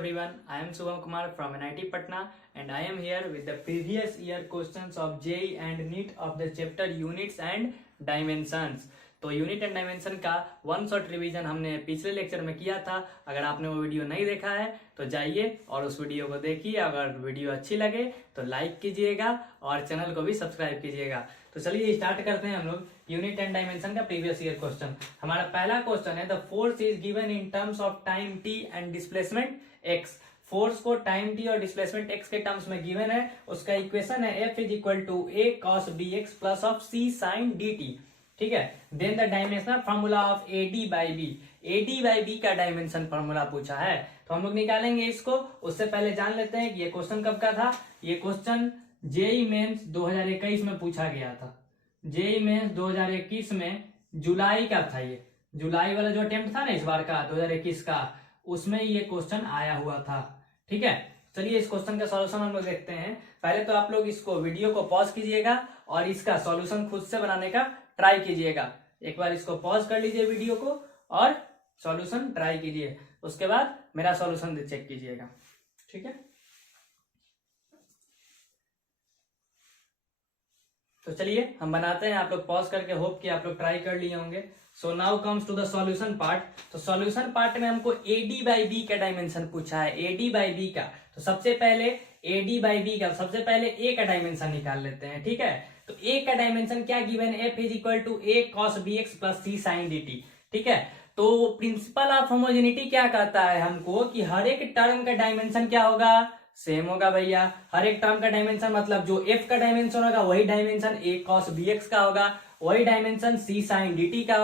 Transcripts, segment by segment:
everyone, I am Subham Kumar from NIT Patna and I am here with the previous year questions of JEE and NEET of the chapter Units and Dimensions। तो unit and dimension का one shot revision हमने पिछले lecture में किया था। अगर आपने वो वीडियो नहीं देखा है तो जाइए और उस वीडियो को देखिए। अगर वीडियो अच्छी लगे तो लाइक कीजिएगा और चैनल को भी सब्सक्राइब कीजिएगा। तो चलिए स्टार्ट करते हैं हम लोग यूनिट एंड डायमेंशन का प्रीवियस ईयर क्वेश्चन। हमारा पहला क्वेश्चन है the force is given in terms of time T and displacement X. Force को टाइम टी और डिस्प्लेसमेंट एक्स के टर्म्स में गिवन है। उसका इक्वेशन है F is equal to A cos B X plus of C sine D T. ठीक है, then the dimensional formula of A D by B. A D by B का dimension formula पूछा है तो हम लोग निकालेंगे इसको। उससे पहले जान लेते हैं कि ये क्वेश्चन कब का था। ये क्वेश्चन जेई मेंस 2021 में पूछा गया था। जेई मेंस 2021 में जुलाई का था। ये जुलाई वाला जो अटेम्प्ट था ना इस बार का 2021 का, उसमें ये क्वेश्चन आया हुआ था। ठीक है, चलिए इस क्वेश्चन का सॉल्यूशन हम लोग देखते हैं। पहले तो आप लोग इसको वीडियो को पॉज कीजिएगा और इसका सॉल्यूशन खुद से बनाने का ट्राई कीजिएगा। एक बार इसको पॉज कर लीजिए वीडियो को और सॉल्यूशन ट्राई कीजिए, उसके बाद मेरा सॉल्यूशन चेक कीजिएगा। ठीक है, तो चलिए हम बनाते हैं। आप लोग पॉज करके होप कि आप लोग ट्राई कर लिए होंगे। So now comes to the solution part. तो सॉल्यूशन पार्ट में हमको ए डी बाई बी का डायमेंशन पूछा है। ए डी बाई बी का तो सबसे पहले ए डी बाई बी का सबसे पहले ए का डायमेंशन निकाल लेते हैं। ठीक है, तो ए का डायमेंशन क्या गिवन है, F is equal to A cos B X plus C sine D T. ठीक है, तो प्रिंसिपल ऑफ होमोजेनिटी क्या कहता है हमको कि हर एक टर्म का डायमेंशन क्या होगा, सेम होगा भैया। हर एक टर्म का डायमेंशन मतलब जो एफ का डायमेंशन होगा वही dimension A cos B X का होगा, वही dimension C sine D T का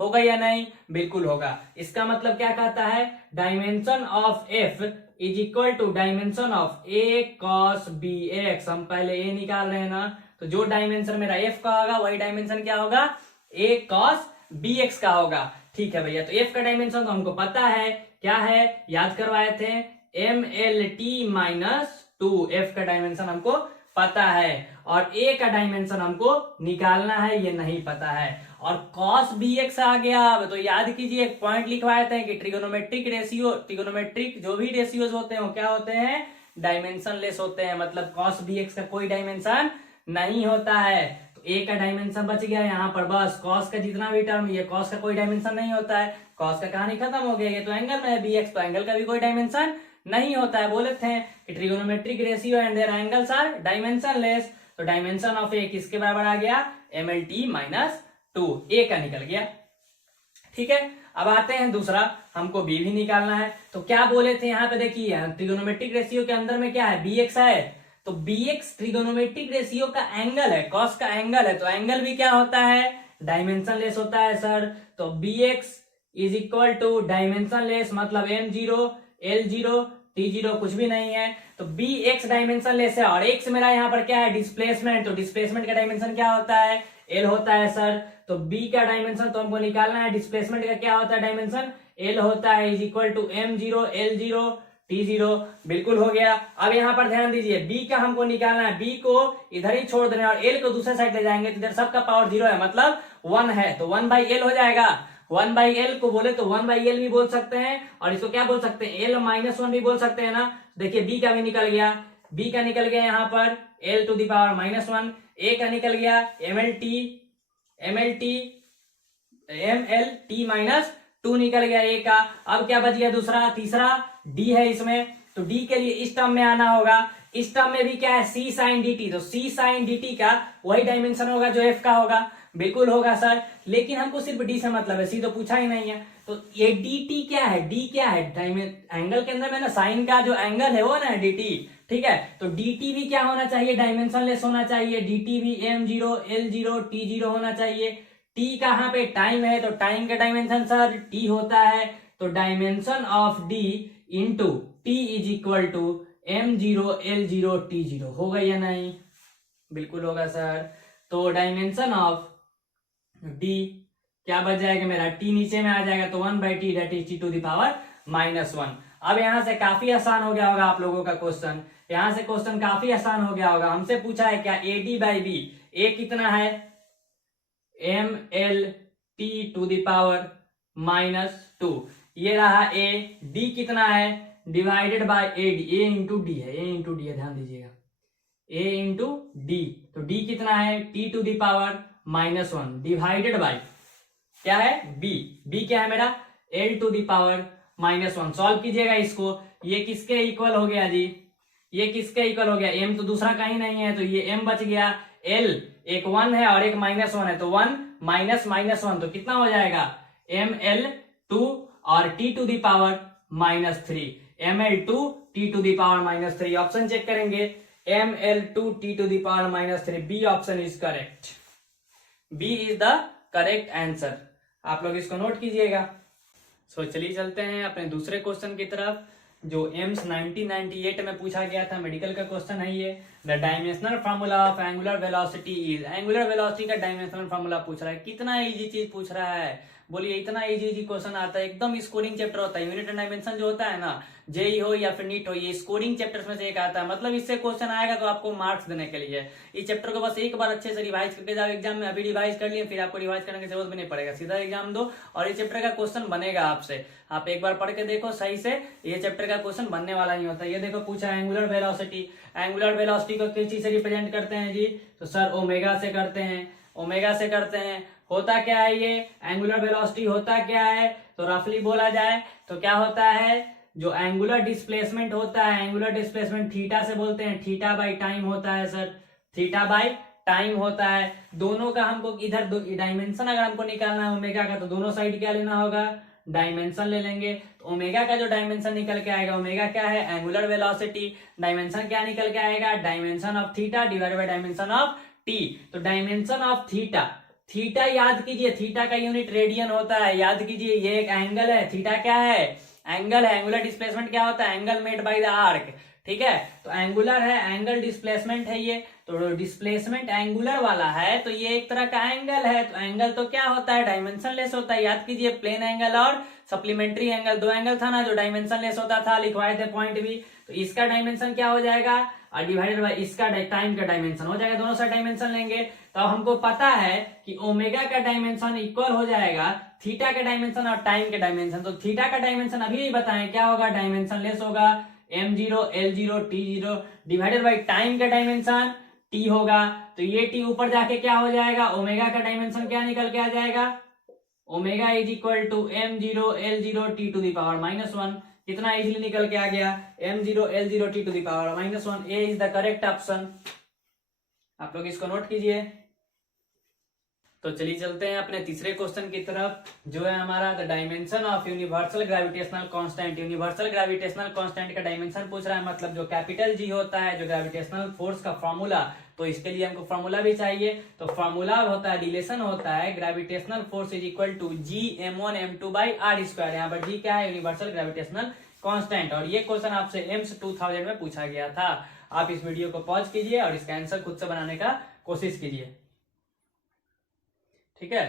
होगा या नहीं? बिल्कुल होगा। इसका मतलब क्या कहता है, dimension of F is equal to dimension of A cos B X. हम पहले ए निकाल रहे हैं ना, तो जो डायमेंशन मेरा एफ का होगा वही डायमेंशन क्या होगा, ए कॉस बी एक्स का होगा। ठीक है भैया, तो एफ का डायमेंशन तो हमको पता है, क्या है याद करवाए थे, M L T minus two. F का डायमेंशन हमको पता है और ए का डायमेंशन हमको निकालना है, ये नहीं पता है। और कॉस बी एक्स आ गया तो याद कीजिए, एक पॉइंट लिखवाए थे कि ट्रिगोनोमेट्रिक रेशियो, ट्रिगोनोमेट्रिक जो भी रेशियोज होते हैं वो क्या होते हैं, डायमेंशन लेस होते हैं। मतलब कॉस बी एक्स का कोई डायमेंशन नहीं होता है। तो ए का डायमेंशन बच गया यहाँ पर। बस कॉस का जितना भी टर्म, ये कॉस का कोई डायमेंशन नहीं होता है। कॉस का कहानी खत्म हो गया। ये तो एंगल में है बी एक्स, तो एंगल का भी कोई डायमेंशन नहीं होता है। बोले थे कि trigonometric ratio and their angles are dimensionless. तो डायमेंशन ऑफ ए किसके बराबर आ गया, M L T minus two. A का निकल गया। ठीक है, अब आते हैं दूसरा, हमको बी भी निकालना है। तो क्या बोले थे यहाँ पे देखिए, ट्रिगोनोमेट्रिक रेशियो के अंदर में क्या है, बी एक्स है। तो बी एक्स ट्रिगोनोमेट्रिक रेशियो का एंगल है, कॉस का एंगल है। तो एंगल भी क्या होता है, डायमेंशन लेस होता है सर। तो B X is equal to dimensionless, मतलब M zero L zero T zero कुछ भी नहीं है। तो बी एक्स डायमेंशन लेस है और एक्स मेरा यहाँ पर क्या है, डिस्प्लेसमेंट। तो डिस्प्लेसमेंट का डायमेंशन क्या होता है, एल होता है सर। तो बी का डायमेंशन तो हमको निकालना है, डिस्प्लेसमेंट का क्या होता है डायमेंशन, एल होता है, is equal to M zero L zero T zero. बिल्कुल हो गया। अब यहाँ पर ध्यान दीजिए, बी का हमको निकालना है, बी को इधर ही छोड़ देना और एल को दूसरे साइड ले जाएंगे तो इधर सबका पावर जीरो है, मतलब 1 है। तो 1 बाई एल हो जाएगा। 1 बाई एल को बोले तो 1 बाई एल भी बोल सकते हैं और इसको क्या बोल सकते हैं, एल माइनस 1 भी बोल सकते हैं ना। देखिए बी का भी निकल गया, बी का निकल गया यहाँ पर L to the power minus 1। A का निकल गया एम एल टी माइनस 2 निकल गया ए का। अब क्या बच गया दूसरा, तीसरा डी है इसमें। तो डी के लिए इस टर्म में आना होगा। इस टर्म में भी क्या है, सी साइन डी टी। तो सी साइन डी टी का वही डायमेंशन होगा जो एफ का होगा। बिल्कुल होगा सर, लेकिन हमको सिर्फ डी से मतलब है, सी तो पूछा ही नहीं है। तो ये डी टी क्या है, डी क्या है, एंगल के अंदर में ना साइन का जो एंगल है वो ना डी टी। ठीक है, तो डी टी भी क्या होना चाहिए, डायमेंशन लेस होना चाहिए। डी टी भी M zero L zero T zero होना चाहिए। टी कहाँ पे, टाइम है, तो टाइम का डायमेंशन सर टी होता है। तो dimension of D into T is equal to M zero L zero T zero. होगा या नहीं? बिल्कुल होगा सर। तो डायमेंशन ऑफ डी क्या बच जाएगा मेरा, टी नीचे में आ जाएगा तो 1 by T that is T to the power minus 1। अब यहां से काफी आसान हो गया होगा आप लोगों का क्वेश्चन। यहां से क्वेश्चन काफी आसान हो गया होगा। हमसे पूछा है क्या, A D by B. A कितना है, M L T to the power minus 2। ये रहा ए। डी कितना है, divided by A D, A into D है, ए इंटू डी है, ध्यान दीजिएगा, ए इंटू डी। तो डी कितना है, T to the power -1 divided by क्या है, बी, बी क्या है मेरा, L to the power -1। Solve कीजिएगा इसको, ये किसके इक्वल हो गया जी, ये किसके इक्वल हो गया, एम तो दूसरा कहीं नहीं है, तो ये एम बच गया, एल एक 1 है और एक -1 है, तो 1 माइनस -1 तो कितना हो जाएगा, ml2 और t to the power -3, ml2 t to the power -3। Option check करेंगे, ml2 t to the power -3, B option is correct, B is the correct answer. आप लोग इसको नोट कीजिएगा। सो चलिए चलते हैं अपने दूसरे क्वेश्चन की तरफ, जो एम्स 1998 में पूछा गया था, मेडिकल का क्वेश्चन है ये। The dimensional formula of angular velocity is, angular velocity का डायमेंशनल फार्मूला पूछ रहा है। कितना इजी चीज पूछ रहा है, बोलिए, इतना इजी क्वेश्चन आता है, एकदम स्कोरिंग चैप्टर होता है। यूनिट एंड डायमेंशन जो होता है ना, जेई हो या फिर नीट हो, ये स्कोरिंग चैप्टर्स में से एक आता है। मतलब इससे क्वेश्चन आएगा तो आपको मार्क्स देने के लिए। इस चैप्टर को बस एक बार अच्छे से रिवाइज करके जाओ एग्जाम में। अभी रिवाइज कर लिए, फिर आपको रिवाइज करने की जरूरत भी नहीं पड़ेगा, सीधा एग्जाम दो और इस चैप्टर का क्वेश्चन बनेगा आपसे। आप एक बार पढ़ के देखो सही से, ये चैप्टर का क्वेश्चन बनने वाला नहीं होता। ये देखो पूछा है एंगुलर वेलोसिटी, एंगुलर वेलोसिटी को किस चीज से रिप्रेजेंट करते हैं जी, तो सर ओमेगा से करते हैं, ओमेगा से करते हैं। होता क्या है ये एंगुलर वेलोसिटी, होता क्या है, तो रफली बोला जाए तो क्या होता है, जो एंगुलर डिस्प्लेसमेंट होता है, एंगुलर डिस्प्लेसमेंट थीटा से बोलते हैं, थीटा बाई टाइम होता है सर, थीटा बाई टाइम होता है। दोनों का हमको इधर डायमेंशन अगर हमको निकालना है ओमेगा का, तो दोनों साइड क्या लेना होगा, डायमेंशन ले लेंगे। तो ओमेगा का जो डायमेंशन निकल के आएगा, ओमेगा क्या है, एंगुलर वेलोसिटी, डायमेंशन क्या निकल के आएगा, dimension of theta divided by dimension of T. तो डायमेंशन ऑफ थीटा, थीटा याद कीजिए, थीटा का यूनिट रेडियन होता है, याद कीजिए। ये एक एंगल है, थीटा क्या है, एंगल है। एंगुलर डिस्प्लेसमेंट क्या होता है, angle made by the arc, ठीक है। तो एंगुलर है, एंगल डिस्प्लेसमेंट है ये, तो डिस्प्लेसमेंट एंगुलर वाला है, तो ये एक तरह का एंगल है। तो एंगल तो क्या होता है, डायमेंशन लेस होता है। याद कीजिए, प्लेन एंगल और सप्लीमेंट्री एंगल, दो एंगल था ना जो डायमेंशन लेस होता था, लिखवाए थे पॉइंट भी। तो इसका डायमेंशन क्या हो जाएगा, और डिवाइडेड बाय इसका टाइम का डायमेंशन हो जाएगा, दोनों साइड डायमेंशन लेंगे। तो हमको पता है कि ओमेगा का डायमेंशन इक्वल हो जाएगा थीटा का डायमेंशन और टाइम के डायमेंशन। तो थीटा का डायमेंशन अभी भी बताएं क्या होगा, डायमेंशन लेस होगा, m0 l0 t0 divided by time का डायमेंशन t होगा। तो ये t ऊपर जाके क्या हो जाएगा, ओमेगा का डायमेंशन क्या निकल के आ जाएगा, omega is equal to m0 l0 t to the power -1। कितना इजीली निकल के आ गया, m0 l0 t to the power -1। A is the correct option. आप लोग इसको नोट कीजिए। तो चलिए चलते हैं अपने तीसरे क्वेश्चन की तरफ, जो है हमारा the dimension of universal gravitational constant. Universal gravitational constant का डायमेंशन पूछ रहा है, मतलब जो कैपिटल जी होता है, जो ग्रेविटेशनल फोर्स का फॉर्मूला। तो इसके लिए हमको फॉर्मूला भी चाहिए। तो फॉर्मूला होता है, रिलेशन होता है, gravitational force is equal to G m1 m2 by R square. यहाँ पर जी क्या है, यूनिवर्सल ग्रेविटेशनल कांस्टेंट। और ये क्वेश्चन आपसे एम्स 2000 में पूछा गया था। आप इस वीडियो को पॉज कीजिए और इसका आंसर खुद से बनाने का कोशिश कीजिए, ठीक है।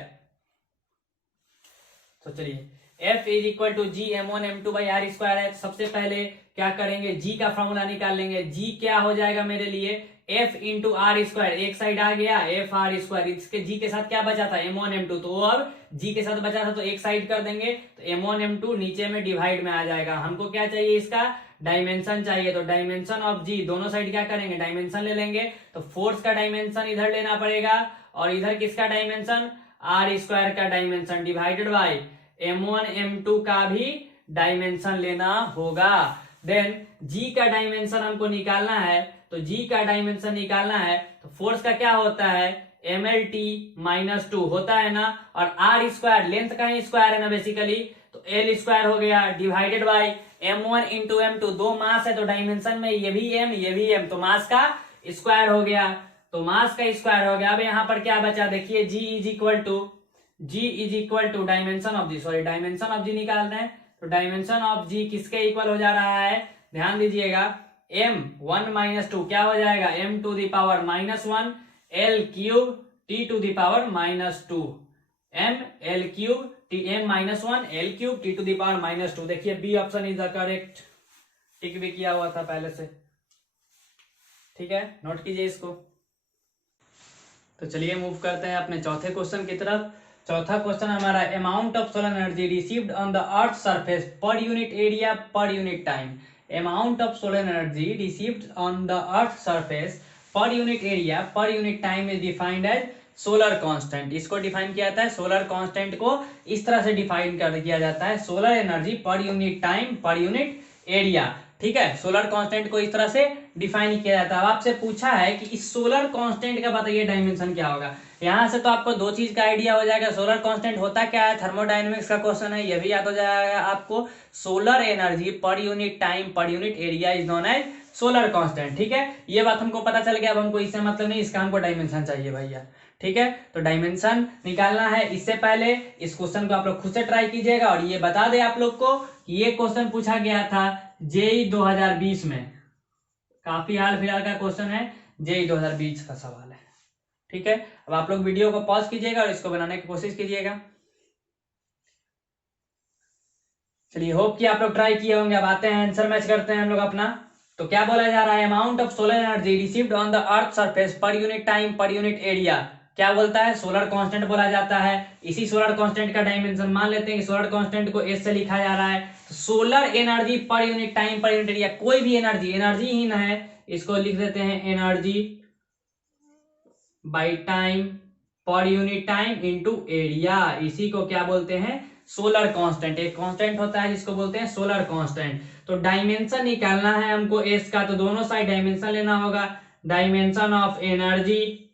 तो चलिए F is equal to G m1 m2 by R square है। तो सबसे पहले क्या करेंगे, G का फॉर्मूला निकाल लेंगे। G क्या हो जाएगा मेरे लिए, F इंटू आर स्क्वायर, एक साइड आ गया F आर स्क्वायर। इसके G के साथ क्या बचा था, m1 m2, तो अब G के साथ बचा था तो एक साइड कर देंगे। तो m1 m2 नीचे में डिवाइड में आ जाएगा। हमको क्या चाहिए, इसका डायमेंशन चाहिए। तो डायमेंशन ऑफ G, दोनों साइड क्या करेंगे, डायमेंशन ले लेंगे। तो फोर्स का डायमेंशन इधर लेना पड़ेगा और इधर किसका डायमेंशन, आर स्क्वायर का dimension divided by m1 m2 का भी डायमेंशन लेना होगा। देन G का डायमेंशन हमको निकालना है। तो G का डायमेंशन निकालना है तो फोर्स का क्या होता है, mlt -2 होता है ना, और आर स्क्वायर लेंथ का ही स्क्वायर है ना बेसिकली, तो l स्क्वायर हो गया divided by m1 into m2। दो मास है तो डायमेंशन में ये भी m ये भी m, तो मास का स्क्वायर हो गया। तो मास का स्क्वायर हो गया। अब यहाँ पर क्या बचा, देखिए G is equal to dimension of G, sorry dimension of G निकालना है। तो डायमेंशन ऑफ G किसके इक्वल हो जा रहा है, ध्यान दीजिएगा, m1 -2 क्या हो जाएगा, m to the power -1 l cube t to the power -2, m l cube m -1 l cube t to the power -2। देखिए B option is the correct, tick भी किया हुआ था पहले से, ठीक है, नोट कीजिए इसको। तो चलिए मूव करते हैं अपने चौथे क्वेश्चन की तरफ। चौथा क्वेश्चन हमारा, amount of solar energy received on the earth surface per unit area per unit time amount of solar energy received on the earth surface per unit area per unit time is defined as solar constant. इसको define किया जाता है, solar constant को इस तरह से define कर किया जाता है, solar energy per unit time per unit area. ठीक है, सोलर कांस्टेंट को इस तरह से डिफाइन किया जाता है। अब आपसे पूछा है कि इस सोलर कांस्टेंट का बताइए डायमेंशन क्या होगा। यहां से तो आपको दो चीज का आइडिया हो जाएगा, सोलर कांस्टेंट होता क्या है, थर्मोडायनेमिक्स का क्वेश्चन है, ये भी याद हो जाएगा आपको। Solar energy per unit time per unit area is known as solar constant. ठीक है, ये बात हमको पता चल गया। अब हमको इससे मतलब नहीं, इसका हमको डायमेंशन चाहिए भैया। ठीक है, तो डायमेंशन निकालना है। इससे पहले इस क्वेश्चन को आप लोग खुद से ट्राई कीजिएगा, और ये बता दे आप लोग को कि ये क्वेश्चन पूछा गया था जेई 2020 में, काफी हाल फिलहाल का क्वेश्चन है, जेई 2020 का सवाल है। ठीक है, अब आप लोग वीडियो को पॉज कीजिएगा और इसको बनाने की कोशिश कीजिएगा। चलिए, होप कि आप लोग ट्राई किए होंगे। अब आते हैं आंसर मैच करते हैं हम लोग अपना। तो क्या बोला जा रहा है, amount of solar energy received on the earth surface per unit time per unit area, क्या बोलता है, सोलर कांस्टेंट बोला जाता है। इसी सोलर कांस्टेंट का डायमेंशन मान लेते हैं कि सोलर कांस्टेंट को एस से लिखा जा रहा है। तो solar energy per unit time per unit area, कोई भी एनर्जी, एनर्जी ही ना है, इसको लिख देते हैं energy by time per unit time into area. इसी को क्या बोलते हैं, सोलर कांस्टेंट। एक कांस्टेंट होता है जिसको बोलते हैं सोलर कांस्टेंट। तो डायमेंशन निकालना है हमको एस का, तो दोनों साइड डायमेंशन लेना होगा। Dimension of energy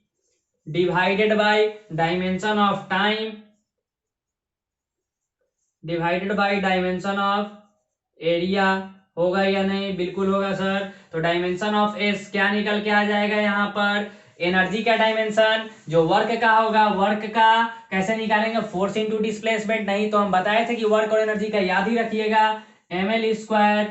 divided by dimension of time divided by dimension of area. होगा या नहीं, बिल्कुल होगा सर। तो डायमेंशन ऑफ एस क्या निकल के आ जाएगा यहाँ पर, एनर्जी का डायमेंशन जो वर्क का होगा, वर्क का कैसे निकालेंगे, फोर्स इंटू डिस्प्लेसमेंट। नहीं तो हम बताए थे कि वर्क और एनर्जी का याद ही रखिएगा, ml square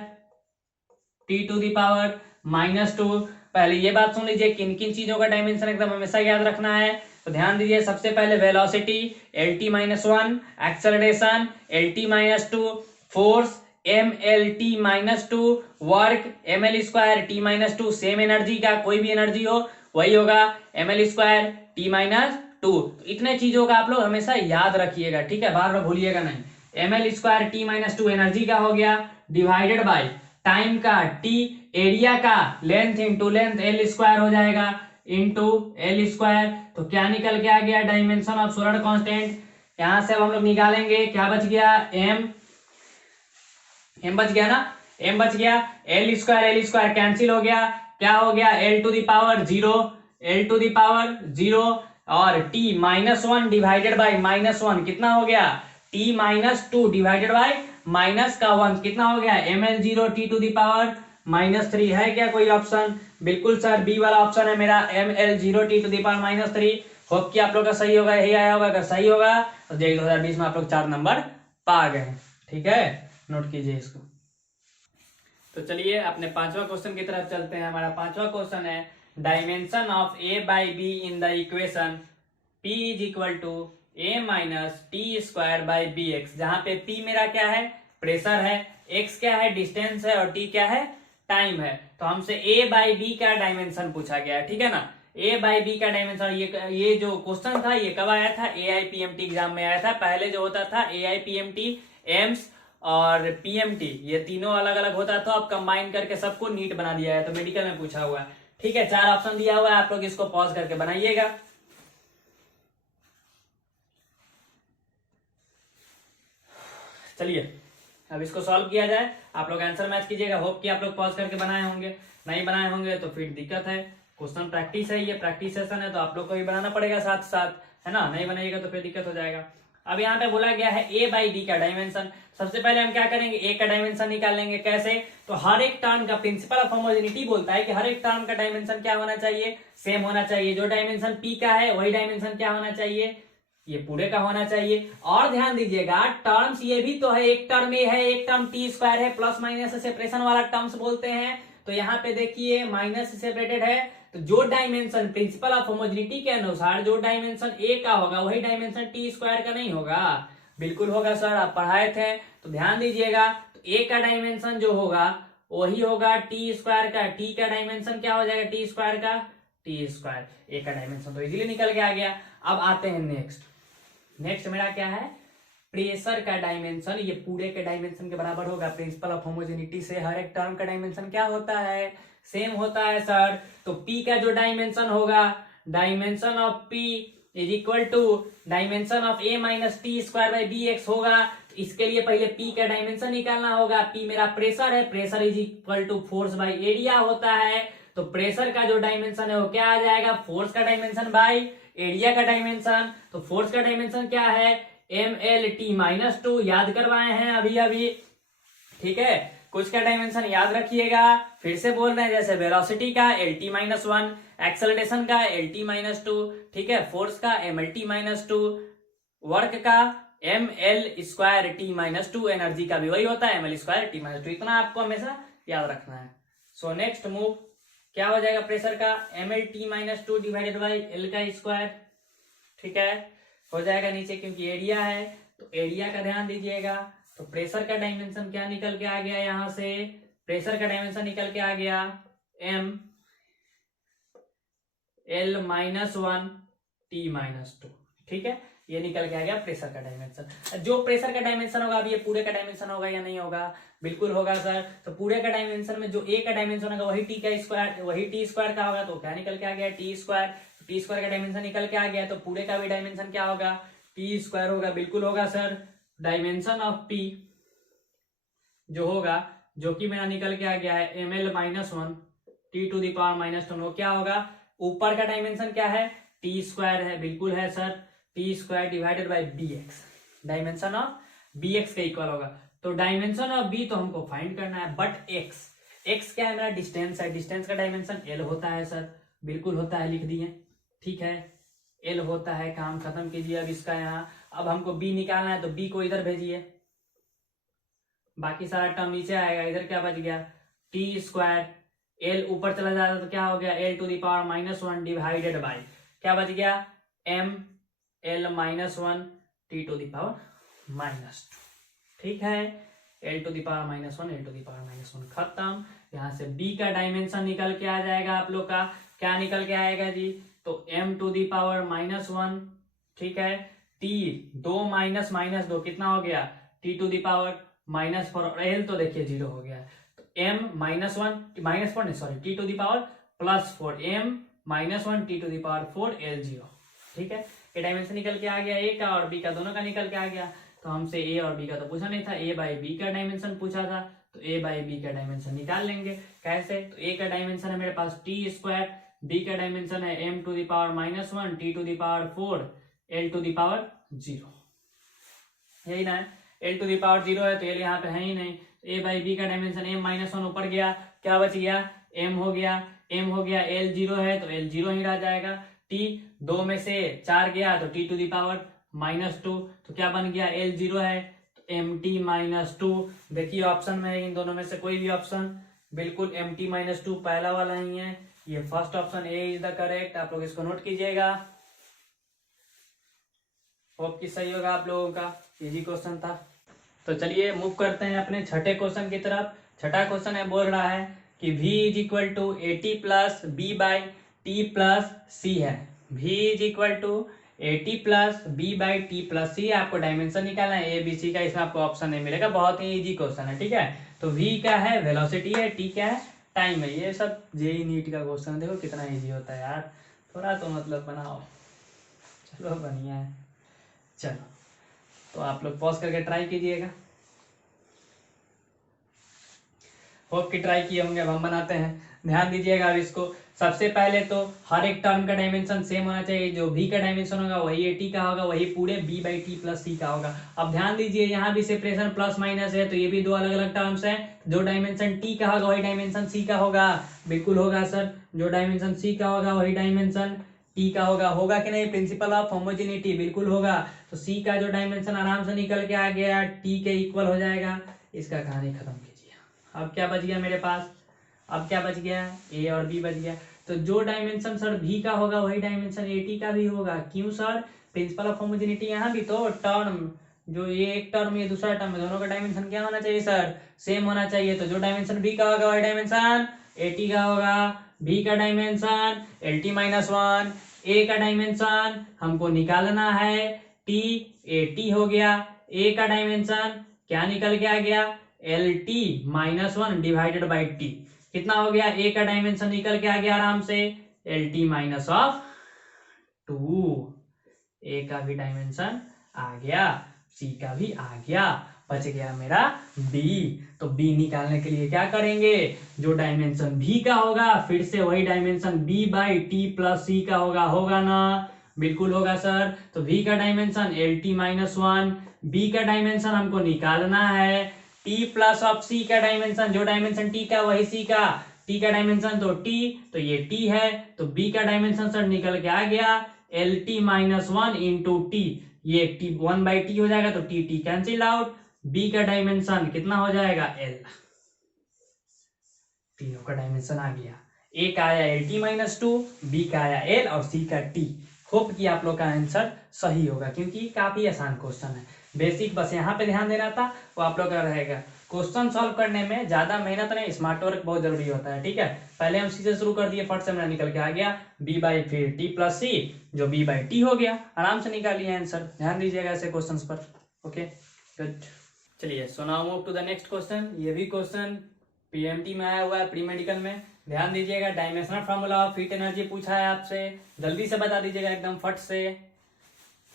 T to the power -2। पहले ये बात सुन लीजिए, किन किन चीजों का डायमेंशन एकदम हमेशा याद रखना है। तो ध्यान दीजिए, सबसे पहले velocity LT-1, acceleration LT-2, force MLT-2, work ML square T-2, same energy का कोई भी एनर्जी हो वही होगा ML स्क्वायर T-2। तो इतने चीजों का आप लोग हमेशा याद रखिएगा, ठीक है, बार बार भूलिएगा नहीं। ML स्क्वायर T-2 एनर्जी का हो गया, डिवाइडेड बाय टाइम का T, एरिया का length into length L square हो जाएगा इंटू L स्क्वायर। तो क्या निकल के आ गया, डायमेंशन ऑफ सोलर कांस्टेंट। यहां से अब हम लोग निकालेंगे, क्या बच गया, m बच गया ना, m बच गया, L स्क्वायर कैंसिल हो गया, क्या हो गया, L टू दी पावर 0 और T-1 डिवाइडेड बाय -1 कितना हो गया, T-2 डिवाइडेड बाय -1 कितना हो गया, ML0 T to the power -3। है क्या कोई ऑप्शन, बिल्कुल सर, बी वाला ऑप्शन है मेरा, ML0 T to the power -3। Hope कि आप लोग का सही होगा, यही आया होगा। अगर सही होगा तो जेई 2020 में आप लोग 4 नंबर पा गए। ठीक है, नोट कीजिए इसको। तो चलिए अपने पांचवा क्वेश्चन की तरफ चलते हैं। हमारा पांचवा क्वेश्चन है, dimension of a by B in the equation p is equal to a minus T square by B X, जहां पे p मेरा क्या है, प्रेशर है, x क्या है, डिस्टेंस है, और t क्या है, टाइम है। तो हमसे a बाई बी का डायमेंशन पूछा गया है, ठीक है ना। a बाई बी का डायमेंशन, ये जो क्वेश्चन था ये कब आया था, AIPMT एग्जाम में आया था। पहले जो होता था AIPMT, एम्स और पीएमटी, ये तीनों अलग अलग होता था, अब कंबाइन करके सबको नीट बना दिया है। तो मेडिकल में पूछा हुआ है, ठीक है, 4 ऑप्शन दिया हुआ है, आप लोग इसको पॉज करके बनाइएगा। चलिए अब इसको सॉल्व किया जाए, आप लोग आंसर मैच कीजिएगा। होप कि आप लोग पॉज करके बनाए होंगे, नहीं बनाए होंगे तो फिर दिक्कत है। क्वेश्चन प्रैक्टिस है, ये प्रैक्टिस सेशन है, तो आप लोग को भी बनाना पड़ेगा साथ साथ, है ना। नहीं बनाइएगा तो फिर दिक्कत हो जाएगा। अब यहाँ पे बोला गया है a बाई बी का डायमेंशन। सबसे पहले हम क्या करेंगे, a का डायमेंशन निकाल लेंगे। कैसे, तो हर एक टर्म का प्रिंसिपल ऑफ होमोजेनिटी बोलता है कि हर एक टर्म का डायमेंशन क्या होना चाहिए, सेम होना चाहिए। जो डायमेंशन p का है वही डायमेंशन क्या होना चाहिए, ये पूरे का होना चाहिए। और ध्यान दीजिएगा, टर्म्स ये भी तो है, एक टर्म ए है, एक टर्म टी स्क्वायर है, प्लस माइनस सेपरेशन वाला टर्म्स बोलते हैं। तो यहाँ पे देखिए माइनस से सेपरेटेड है, तो जो डायमेंशन प्रिंसिपल ऑफ होमोजेनिटी के अनुसार जो डायमेंशन ए का होगा वही डायमेंशन टी स्क्वायर का नहीं होगा। बिल्कुल होगा सर, आप पढ़ाए थे। तो ध्यान दीजिएगा, तो ए का डायमेंशन जो होगा वही होगा टी स्क्वायर का। टी का डायमेंशन क्या हो जाएगा, टी स्क्वायर का टी स्क्वायर। ए का डायमेंशन तो इजीली निकल के आ गया। अब आते हैं नेक्स्ट मेरा क्या है, प्रेशर का डायमेंशन ये पूरे के डायमेंशन के बराबर होगा। प्रिंसिपल ऑफ होमोजेनिटी से हर एक टर्म का डायमेंशन क्या होता है, सेम होता है सर। तो P का जो डायमेंशन होगा, dimension of P is equal to dimension of A minus T square by B X होगा। तो इसके लिए पहले P का डायमेंशन निकालना होगा। P मेरा प्रेशर है, pressure is equal to force by area होता है। तो प्रेशर का जो डायमेंशन है वो क्या आ जाएगा, फोर्स का डायमेंशन बाई एरिया का डायमेंशन। तो फोर्स का डायमेंशन क्या है, MLT-2 याद करवाए हैं अभी अभी, ठीक है। कुछ का डायमेंशन याद रखिएगा, फिर से बोल रहे हैं, जैसे वेलोसिटी का LT-1, एक्सेलरेशन का LT-2, ठीक है, फोर्स का MLT-2, वर्क का ML²T-2, एनर्जी का भी वही होता है ML²T-2। इतना आपको हमेशा याद रखना है। सो नेक्स्ट मूव क्या हो जाएगा, प्रेशर का MLT-2 डिवाइडेड बाई L का स्क्वायर, ठीक है, हो जाएगा नीचे, क्योंकि एरिया है तो एरिया का ध्यान दीजिएगा। तो प्रेशर का डायमेंशन क्या निकल के आ गया, यहां से प्रेशर का डायमेंशन निकल के आ गया ML-1T-2, ठीक है, ये निकल के आ गया प्रेशर का डायमेंशन। जो प्रेशर का डायमेंशन होगा, अभी ये पूरे का डायमेंशन होगा या नहीं होगा, बिल्कुल होगा सर। तो पूरे का डायमेंशन में जो ए का डायमेंशन होगा वही टी का स्क्वायर, वही टी स्क्वायर का होगा। तो क्या निकल के आ गया, टी स्क्वायर। टी स्क्वायर का डायमेंशन निकल के आ गया, तो पूरे का भी डायमेंशन क्या होगा, टी स्क्वायर होगा, बिल्कुल होगा सर। डायमेंशन ऑफ पी जो होगा, जो कि मेरा निकल के आ गया है ML-1T⁻⁻2, वो क्या होगा, ऊपर का डायमेंशन क्या है, टी स्क्वायर है, बिल्कुल है sir, T square divided by B X. Dimension of B X के इक्वल होगा। तो डायमेंशन ऑफ बी तो हमको फाइंड करना है, बट एक्स क्या है, मेरा डिस्टेंस है। डिस्टेंस का डायमेंशन एल होता है सर, बिल्कुल होता है, लिख दिए, ठीक है, एल होता है। काम खत्म कीजिए अब इसका यहाँ। अब हमको बी निकालना है, तो बी को इधर भेजिए, बाकी सारा टर्म नीचे आएगा। इधर क्या बच गया, टी स्क्वायर, एल ऊपर चला जाता तो क्या हो गया, L⁻⁻1 डिवाइडेड बाई क्या बच गया, ML-1T⁻⁻2, ठीक है, L⁻⁻1 खत्म। यहां से B का डायमेंशन निकल के आ जाएगा आप लोग का, क्या निकल के आएगा जी, तो M⁻⁻1, ठीक है, T 2 माइनस -2 कितना हो गया, T⁻⁻4, L तो देखिए 0 हो गया। तो T⁻4 M-1T⁻4 L0, ठीक है। ये डायमेंशन निकल के आ गया ए का और बी का, दोनों का निकल के आ गया। तो हमसे ए और बी का तो पूछा नहीं था, ए बाई बी का डायमेंशन पूछा था, तो ए बाई बी का डायमेंशन निकाल लेंगे। कैसे, तो ए का डायमेंशन है मेरे पास टी स्क्वायर, बी का डायमेंशन है M⁻⁻1 T⁻4 L⁻0, यही ना है, L⁻0 है तो L यहाँ पे है ही नहीं। ए बाई बी का डायमेंशन M-1 ऊपर गया, क्या बच गया, M हो गया, L0 है तो L0 ही रह जाएगा। T 2 में से 4 गया तो T⁻⁻2, तो क्या बन गया, L0 है तो MT-2। देखिए ऑप्शन में है, इन दोनों में से कोई भी ऑप्शन, बिल्कुल MT-2 पहला वाला ही है, ये first option A is the correct. आप लोग इसको नोट कीजिएगा, होप कि सही होगा आप लोगों का, इजी क्वेश्चन था। तो चलिए मूव करते हैं अपने छठे क्वेश्चन की तरफ। छठा क्वेश्चन है, बोल रहा है कि V is equal to AT plus B by T plus C है। V is equal to AT plus B by T plus C. आपको डायमेंशन निकालना है ए बी सी का, इसमें आपको ऑप्शन नहीं मिलेगा, बहुत ही इजी क्वेश्चन है, ठीक है। तो V क्या है, वेलोसिटी है, T क्या है, टाइम है। ये सब जेई नीट का क्वेश्चन है, देखो कितना इजी होता है यार, थोड़ा तो मतलब बनाओ, चलो बढ़िया है। चलो तो आप लोग पॉज करके ट्राई कीजिएगा, होप कि ट्राई किए होंगे। अब हम बनाते हैं, ध्यान दीजिएगा। अब इसको सबसे पहले तो हर एक टर्म का डायमेंशन सेम होना चाहिए, जो v का डायमेंशन होगा वही AT का होगा, वही पूरे b by T plus C का होगा। अब ध्यान दीजिए, यहाँ भी सेपरेशन प्लस माइनस है, तो ये भी दो अलग अलग टर्म्स हैं। जो डायमेंशन t का होगा वही डायमेंशन c का होगा, बिल्कुल होगा सर। जो डायमेंशन c का होगा वही डायमेंशन t का होगा, होगा कि नहीं, प्रिंसिपल ऑफ होमोजेनिटी, बिल्कुल होगा। तो c का जो डायमेंशन आराम से निकल के आ गया, t के इक्वल हो जाएगा। इसका कहानी खत्म कीजिए। अब क्या बच गया मेरे पास, अब क्या बच गया, a और b बच गया। तो जो डायमेंशन सर v का होगा वही डायमेंशन AT का भी होगा। क्यों सर, प्रिंसिपल ऑफ होमोजेनिटी। यहाँ भी तो टर्म, जो ये एक टर्म ये दूसरा टर्म है, दोनों का डायमेंशन क्या होना चाहिए सर, सेम होना चाहिए। तो जो डायमेंशन v का होगा वही डायमेंशन AT का होगा, b का डायमेंशन LT-1, a का डायमेंशन हमको निकालना है टी, ए टी हो गया, ए का डायमेंशन क्या निकल के आ गया, L T minus one divided by T, कितना हो गया, ए का डायमेंशन निकल के आ गया आराम से, एल टी माइनस ऑफ 2, ए का भी डायमेंशन आ गया, सी का भी आ गया, बच गया मेरा बी। तो बी निकालने के लिए क्या करेंगे, जो डायमेंशन भी का होगा फिर से वही dimension B by T plus C का होगा ना, बिल्कुल होगा सर। तो v का dimension L T minus one, B का डायमेंशन हमको निकालना है, टी प्लस ऑफ सी का डायमेंशन, जो डायमेंशन टी का वही सी का, टी का डायमेंशन तो टी, तो ये टी है, तो बी का डायमेंशन सर निकल के आ गया L T minus one into T, ये टी वन बाई टी हो जाएगा, तो T T cancel out, B का डायमेंशन कितना हो जाएगा एल, तीनों का डायमेंशन आ गया, ए का आया L T minus two, B का आया एल और सी का टी। होप कि आप लोग का आंसर सही होगा क्योंकि काफी आसान क्वेश्चन है, बेसिक बस यहाँ पे ध्यान देना था, वो आप लोग का रहेगा। क्वेश्चन सॉल्व करने में ज्यादा मेहनत नहीं, स्मार्ट वर्क बहुत जरूरी होता है, ठीक है। पहले हम सी से शुरू कर दिए, फट से मेरा निकल के आ गया बी बाई फिर टी प्लस सी, जो बी बाई टी हो गया, आराम से निकालिए आंसर, ध्यान दीजिएगा ऐसे क्वेश्चन पर। ओके गुड, चलिए so now move to the next question. ये भी क्वेश्चन पीएमटी में आया हुआ है, प्री मेडिकल में, ध्यान दीजिएगा। Dimensional formula of heat energy पूछा है आपसे, जल्दी से बता दीजिएगा एकदम फट से।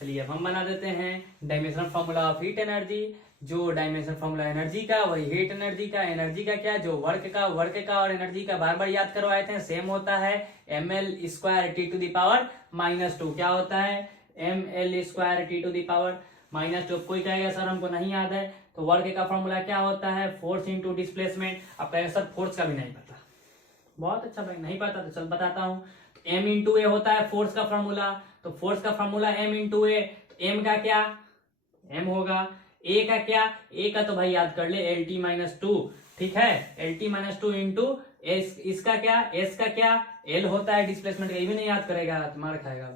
चलिए अब हम बना देते हैं dimensional formula of heat energy. जो डायमेंशनल फार्मूला एनर्जी का वही हीट एनर्जी का, एनर्जी का क्या, जो वर्क का और एनर्जी का बार बार याद करवाए थे, सेम होता है M L square T to the power minus two, क्या होता है M L square T to the power minus two. कोई कहेगा सर हमको नहीं याद है, तो वर्क का फॉर्मूला क्या होता है फोर्स इंटू डिस्प्लेसमेंट। अब कहेगा सर फोर्स का भी नहीं पता, बहुत अच्छा भाई, नहीं पता तो चल बताता हूँ। तो एम इंटू ए होता है फोर्स का फॉर्मूला, तो फोर्स का फॉर्मूला एम इंटू ए, तो एम का क्या एम होगा, ए का क्या, ए का तो भाई याद कर ले एल टी माइनस टू, ठीक है, L T minus two into S, इसका क्या एस का क्या एल होता है डिस्प्लेसमेंट का, ये भी नहीं याद करेगा मार खाएगा,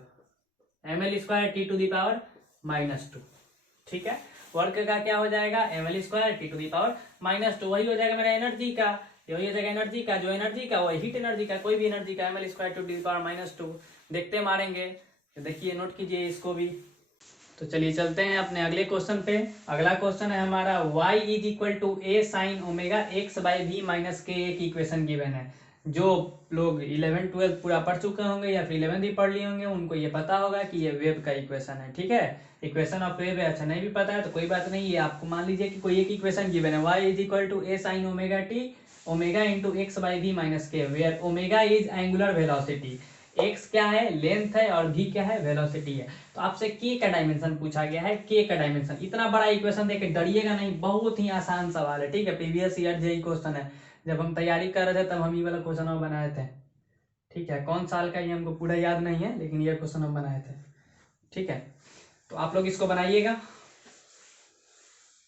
M L square T to the power minus two, ठीक है। वर्क का क्या हो जाएगा M L square T to the power minus two, वही हो जाएगा मेरा एनर्जी का, यही हो जाएगा एनर्जी का, जो एनर्जी का वही हीट एनर्जी का, कोई भी एनर्जी का M L square to the power minus two. देखते मारेंगे, देखिए नोट कीजिए इसको भी। तो चलिए चलते हैं अपने अगले क्वेश्चन पे। अगला क्वेश्चन है हमारा y is equal to A sine omega X by V minus K, एक इक्वेशन गिवन है। जो लोग 11 12 पूरा पढ़ चुके होंगे या फिर 11 भी पढ़ लिए होंगे उनको ये पता होगा कि ये वेव का इक्वेशन है, ठीक है, इक्वेशन ऑफ वेव है। अच्छा नहीं भी पता है तो कोई बात नहीं, ये आपको मान लीजिए कि कोई एक इक्वेशन गिवन है, y is equal to A sine omega T omega into X by V minus K, where omega is angular velocity, X क्या है लेंथ है और भी क्या है वेलोसिटी है। तो आपसे के का डायमेंशन पूछा गया है, के का डायमेंशन। इतना बड़ा इक्वेशन देके डरिएगा नहीं, बहुत ही आसान सवाल है, ठीक है, प्रीवियस ईयर जेई क्वेश्चन है। जब हम तैयारी कर रहे थे तब हम ये वाला क्वेश्चन हम बनाए थे, ठीक है, कौन साल का ये हमको पूरा याद नहीं है लेकिन ये क्वेश्चन हम बनाए थे, ठीक है। तो आप लोग इसको बनाइएगा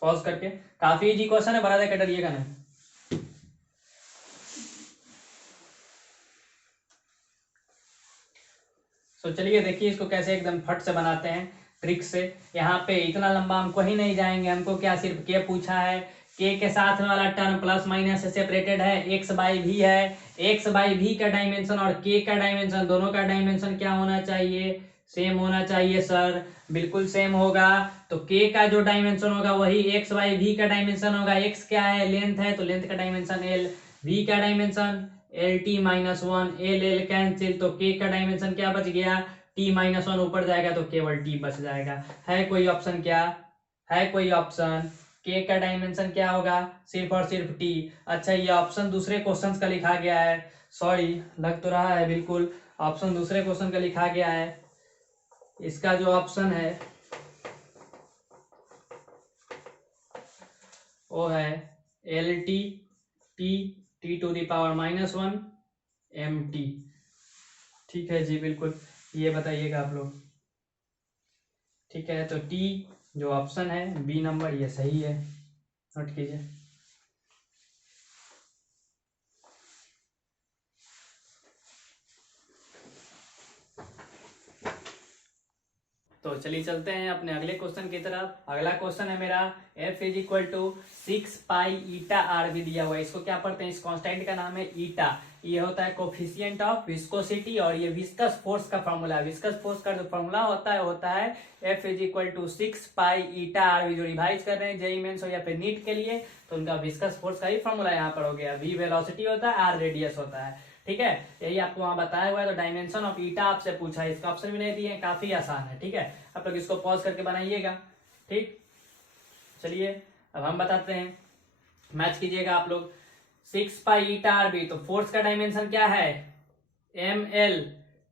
पॉज करके, काफी इजी क्वेश्चन है, बना देकर डरिएगा नहीं। तो चलिए देखिए इसको कैसे एकदम फट से बनाते हैं ट्रिक से। यहाँ पे इतना लंबा हमको ही नहीं जाएंगे, हमको क्या सिर्फ के पूछा है, के साथ में वाला टर्म प्लस माइनस से सेपरेटेड है, एक्स बाई भी है, एक्स बाई भी का डायमेंशन और के का डायमेंशन, दोनों का डायमेंशन क्या होना चाहिए सेम होना चाहिए सर, बिल्कुल सेम होगा। तो के का जो डायमेंशन होगा वही एक्स बाई भी का डायमेंशन होगा, एक्स क्या है लेंथ है तो लेंथ का डायमेंशन एल, वी का dimension L T minus one, L L cancel, तो के का डायमेंशन क्या बच गया टी माइनस वन, ऊपर जाएगा तो केवल टी बच जाएगा। है कोई ऑप्शन क्या है कोई ऑप्शन, के का डायमेंशन क्या होगा सिर्फ और सिर्फ टी। अच्छा ये ऑप्शन दूसरे क्वेश्चन का लिखा गया है, सॉरी लग तो रहा है बिल्कुल ऑप्शन दूसरे क्वेश्चन का लिखा गया है। इसका जो ऑप्शन है वो है L T T T to the power minus one M T, ठीक है जी बिल्कुल, ये बताइएगा आप लोग, ठीक है। तो टी जो ऑप्शन है बी नंबर ये सही है, नोट कीजिए। तो चलिए चलते हैं अपने अगले क्वेश्चन की तरफ। अगला क्वेश्चन है मेरा F is equal to 6 pi eta R V दिया हुआ है। इसको क्या पढ़ते हैं, इस कांस्टेंट का नाम है ईटा। ये होता है कोफिशिएंट ऑफ विस्कोसिटी और ये विस्कस फोर्स का फॉर्मूला है। विस्कस फोर्स का जो फॉर्मूला होता है F is equal to 6 pi eta R V. जो रिवाइज कर रहे हैं जेईई मेंस हो या फिर नीट के लिए तो उनका विस्कस फोर्स का ही फॉर्मूला यहाँ पर हो गया। V वेलोसिटी होता है, R रेडियस होता है। ठीक है, यही आपको वहां बताया हुआ है। तो डायमेंशन ऑफ ईटा आपसे पूछा है, इसका ऑप्शन भी नहीं दिए, काफी आसान है। ठीक है, आप लोग इसको पॉज करके बनाइएगा। ठीक, चलिए अब हम बताते हैं, मैच कीजिएगा आप लोग। 6 पाई ईटा आर बी, तो फोर्स का डायमेंशन क्या है, ml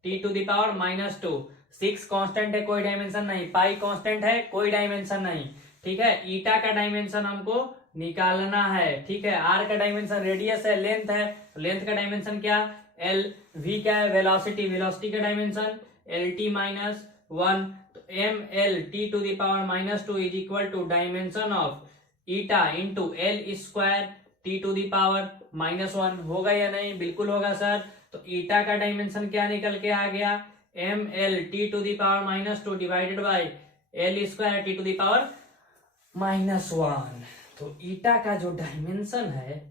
t to the power -2। 6 constant है, कोई डायमेंशन नहीं। पाई कांस्टेंट है, कोई डायमेंशन नहीं। ठीक है, ईटा का डायमेंशन हमको निकालना है। ठीक है, आर का डायमेंशन रेडियस है, लेंथ है, तो लेंथ का डायमेंशन क्या, एल। वी क्या है, वेलोसिटी, वेलोसिटी का डायमेंशन lt -1। तो M L T to the power -2 is equal to dimension of eta into L square T to the power -1। होगा या नहीं, बिल्कुल होगा सर। तो ईटा का डायमेंशन क्या निकल के आ गया, M L T to the power -2 divided by L square T to the power -1। तो ईटा का जो डायमेंशन है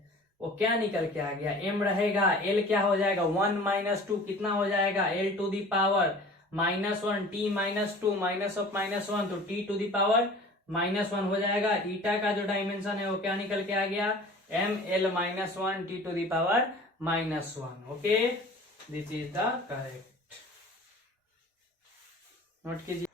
वो क्या निकल के आ गया, m रहेगा, l क्या हो जाएगा 1 - 2 कितना हो जाएगा, l to the power -1 t -2 minus of -1 तो t टू दी पावर -1 हो जाएगा। ईटा का जो डायमेंशन है वो क्या निकल के आ गया, ml -1 t to the power -1। Okay, this is the correct. Note कीजिए।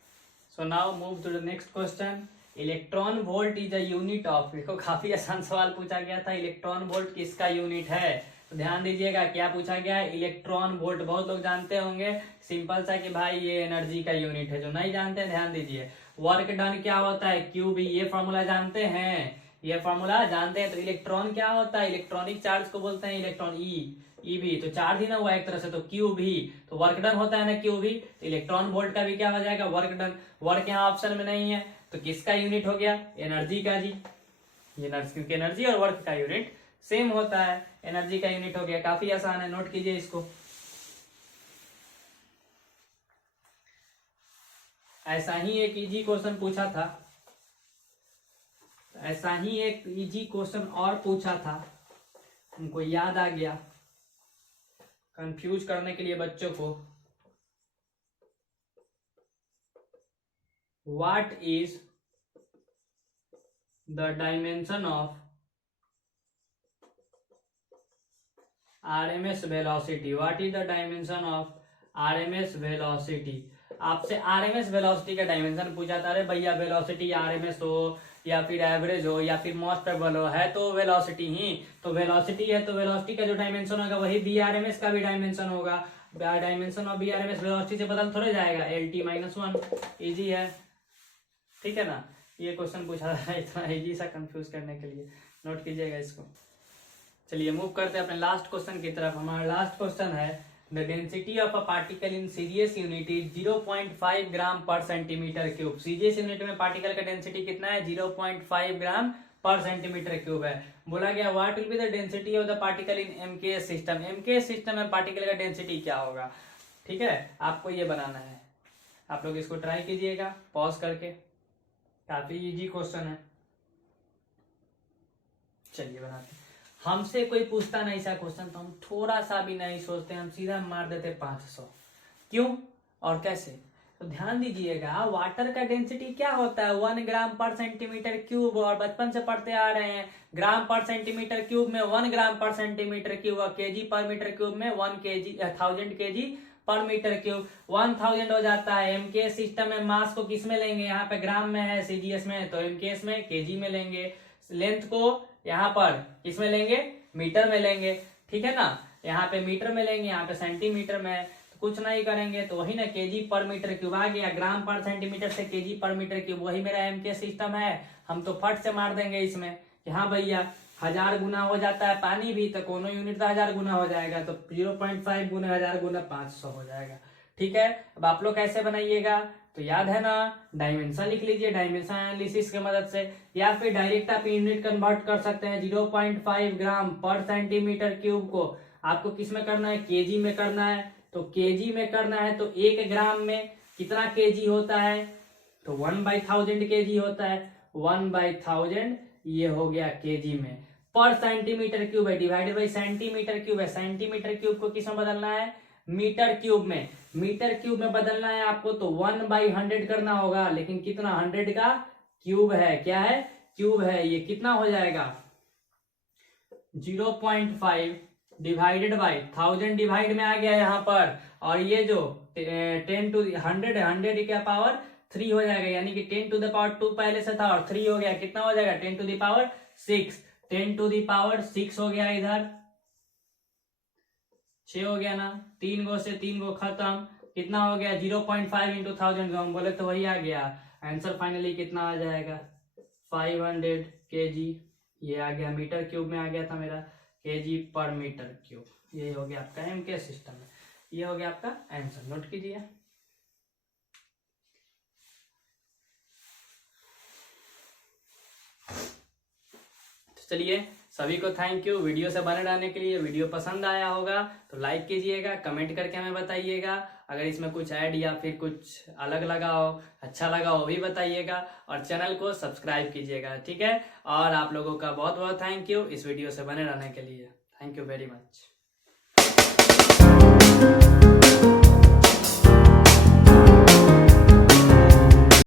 So now move to the next question. Electron volt is a unit of, देखो काफी आसान सवाल पूछा गया था, इलेक्ट्रॉन वोल्ट किसका यूनिट है। तो ध्यान दीजिएगा क्या पूछा गया है, इलेक्ट्रॉन वोल्ट। बहुत लोग जानते होंगे, सिंपल सा कि भाई ये एनर्जी का यूनिट है। जो नहीं जानते हैं ध्यान दीजिए। वर्क डन क्या होता है, क्यूबी, ये फॉर्मूला जानते हैं, ये फॉर्मूला जानते हैं। तो इलेक्ट्रॉन क्या होता है, इलेक्ट्रॉनिक चार्ज को बोलते हैं इलेक्ट्रॉन, ई भी, तो चार्ज ही ना हुआ एक तरह से, तो क्यू भी, तो वर्क डन होता है ना क्यू भी। तो इलेक्ट्रॉन वोल्ट का भी क्या हो जाएगा, वर्क डन। वर्क यहाँ ऑप्शन में नहीं है, तो किसका यूनिट हो गया, एनर्जी का जी। ये क्योंकि एनर्जी और वर्क का यूनिट सेम होता है, एनर्जी का यूनिट हो गया। काफी आसान है, नोट कीजिए इसको। ऐसा ही एक इजी क्वेश्चन पूछा था, ऐसा ही एक इजी क्वेश्चन और पूछा था, उनको याद आ गया, कंफ्यूज करने के लिए बच्चों को। What is the dimension of RMS velocity? What is the dimension of RMS velocity? आपसे RMS वेलोसिटी का डायमेंशन पूछा था। अरे भैया वेलोसिटी RMS हो या फिर एवरेज हो या फिर मोस्ट प्रोबेबल हो, है तो वेलोसिटी ही, तो वेलोसिटी है तो वेलोसिटी का जो डायमेंशन होगा वही BRMS का भी डायमेंशन होगा। डायमेंशन ऑफ BRMS वेलोसिटी से बदल थोड़ा जाएगा, LT -1। इजी है, ठीक है ना। ये क्वेश्चन पूछा था इतना इजी सा कंफ्यूज करने के लिए, नोट कीजिएगा इसको। चलिए मूव करते हैं अपने लास्ट क्वेश्चन की तरफ। हमारा लास्ट क्वेश्चन है, the density of a particle in CGS unit is 0.5 ग्राम पर सेंटीमीटर क्यूब। सीजीएस यूनिट में पार्टिकल का डेंसिटी कितना है, 0.5 ग्राम पर सेंटीमीटर क्यूब है। बोला गया what will be the density of the particle in MKS system. MKS system में पार्टिकल का डेंसिटी क्या होगा, ठीक है, आपको ये बनाना है। आप लोग इसको ट्राई कीजिएगा पॉज करके, काफी इजी क्वेश्चन है। चलिए बनाते हैं। हमसे कोई पूछता नहीं सा क्वेश्चन तो हम थोड़ा सा भी नहीं सोचते, हम सीधा मार देते 500। क्यों और कैसे, तो ध्यान दीजिएगा। वाटर का डेंसिटी क्या होता है, 1 ग्राम पर सेंटीमीटर क्यूब, और बचपन से पढ़ते आ रहे हैं ग्राम पर सेंटीमीटर क्यूब में 1 ग्राम पर सेंटीमीटर क्यूब, और केजी पर मीटर क्यूब में 1000 केजी पर मीटर क्यूब। 1000 हो जाता है। एमकेएस सिस्टम में मास को किस में लेंगे, यहाँ पे ग्राम में है, सीजीएस में, तो एमकेएस में केजी में लेंगे। लेंथ को यहाँ पर किस में लेंगे, मीटर में लेंगे, ठीक है ना। यहाँ पे मीटर में लेंगे, यहाँ पे सेंटीमीटर में, तो कुछ नहीं करेंगे तो वही ना, केजी पर मीटर क्यूब आ गया। ग्राम पर सेंटीमीटर से केजी पर मीटर क्यूब, वही मेरा एमकेएस सिस्टम है। हम तो फट से मार देंगे इसमें कि हाँ भैया 1000 गुना हो जाता है पानी भी, तो कोनो यूनिट तो 1000 गुना हो जाएगा, तो 0.5 गुना 1000 गुना 500 हो जाएगा। ठीक है, अब आप लोग कैसे बनाइएगा, तो याद है ना, डायमेंशन लिख लीजिए डायमेंशन एनालिसिस की मदद से, या फिर डायरेक्ट आप यूनिट कन्वर्ट कर सकते हैं। 0.5 ग्राम पर सेंटीमीटर क्यूब को आपको किस में करना है, केजी में करना है। तो केजी में करना है तो 1 ग्राम में कितना केजी होता है, तो 1/1000 kg होता है, 1/1000 ये हो गया kg में। पर सेंटीमीटर क्यूब है, डिवाइडेड बाई सेंटीमीटर क्यूब है, सेंटीमीटर क्यूब को किस में बदलना है, मीटर क्यूब में। मीटर क्यूब में बदलना है आपको तो 1/100 करना होगा, लेकिन कितना, 100 का क्यूब है, क्या है, क्यूब है। ये कितना हो जाएगा, 0.5 डिवाइडेड बाई 1000 डिवाइड में आ गया यहाँ पर, और ये जो 10 टू 100 है, 100 क्या पावर 3 हो जाएगा, यानी कि 10 टू द पावर 2 पहले से था और 3 हो गया, कितना हो जाएगा 10 to the power 6, 10 to the power 6 हो गया, इधर 6 हो गया ना, 3 गो से 3 गो खत्म, कितना हो गया 0.5 इंटू 1000 हम बोले तो वही आ गया आंसर। फाइनली कितना आ जाएगा 500 kg, ये आ गया मीटर क्यूब में आ गया था मेरा, kg पर मीटर क्यूब। ये हो गया आपका एमके सिस्टम में, ये हो गया आपका आंसर, नोट कीजिए। चलिए सभी को थैंक यू वीडियो से बने रहने के लिए। वीडियो पसंद आया होगा तो लाइक कीजिएगा, कमेंट करके हमें बताइएगा, अगर इसमें कुछ ऐड या फिर कुछ अलग लगा हो, अच्छा लगा हो भी बताइएगा, और चैनल को सब्सक्राइब कीजिएगा, ठीक है। और आप लोगों का बहुत बहुत थैंक यू इस वीडियो से बने रहने के लिए, थैंक यू वेरी मच।